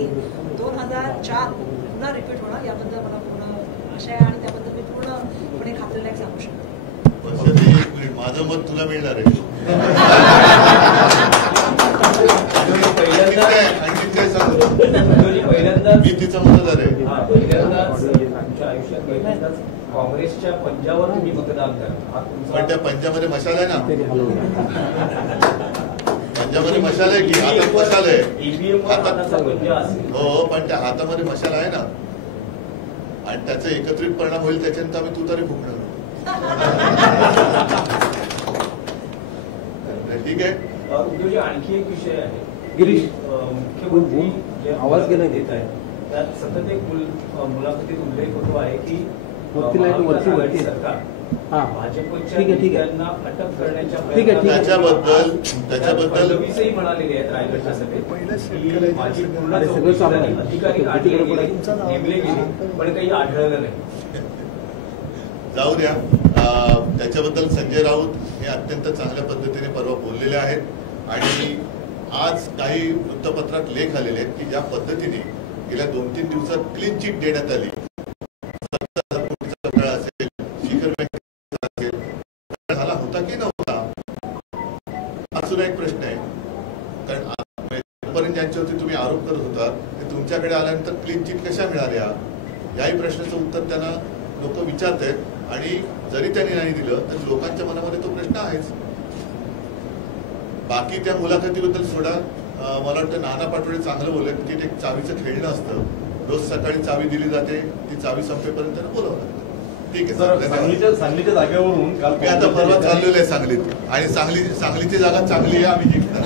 की 2004 पुन्हा रिपीट होणार याबद्दल मला पूर्ण आशा आहे आणि त्याबद्दल मी पूर्णपणे खात्रीलायक सांगू शकते. माझं मत तुला मिळणार आहे. मी तिचा मतदार आहे. काँग्रेसच्या पंजावर तुम्ही मतदान करा. पण त्या पंजामध्ये मशाल आहे ना. पंजामध्ये मशाल आहे की हातात मशाल आहे. हो पण त्या हातामध्ये मशाल आहे ना आणि त्याचा एकत्रित परिणाम होईल त्याच्यानंतर आम्ही तू तरी फुकणार. ठीक आहे. आणखी एक विषय आहे गिरीश. मुख्यमंत्री जे आवाज देत आहे त्यात सतत एक मुलाखतीत उल्लेख होतो आहे की सरकार भाजपच्या नेत्यांना अटक करण्याच्या त्याच्याबद्दल म्हणालेले आहेत रायगडच्या सभेत. माझी पूर्ण अधिकारी नेमले गेले पण काही आढळलं नाही. जाऊ द्या. त्याच्याबद्दल संजय राऊत हे अत्यंत चांगल्या पद्धतीने परवा बोललेले आहेत आणि आज काही वृत्तपत्रात लेख आलेले आहेत की ज्या पद्धतीने गेल्या 2-3 दिवसात क्लीन चिट देण्यात आली. 70,000 कोटीचा घोटाळा असेल, शिखर बँकेचा असेल, झाला होता की नव्हता हा सुद्धा एक प्रश्न आहे. कारण आतापर्यंत ज्यांच्यावरती तुम्ही आरोप करत होता ते तुमच्याकडे आल्यानंतर क्लीन चिट कशा मिळाल्या याही प्रश्नाचं उत्तर त्यांना लोक विचारत आहेत आणि जरी त्यांनी नाही दिलं तर लोकांच्या मनामध्ये तो प्रश्न आहेच. बाकी त्या मुलाखतीबद्दल सोडा. मला वाटतं नाना पाटोळे चांगलं बोलले की ते चावीचं खेळणं असतं. रोज सकाळी चावी दिली जाते, ती चावी संपेपर्यंत बोलावं लागतं. ठीक आहे. सांगलीच्या जागेवरून मी आता परवा चाललेलो आहे सांगलीत आणि सांगलीची जागा चांगली आहे. आम्ही जिंकणार.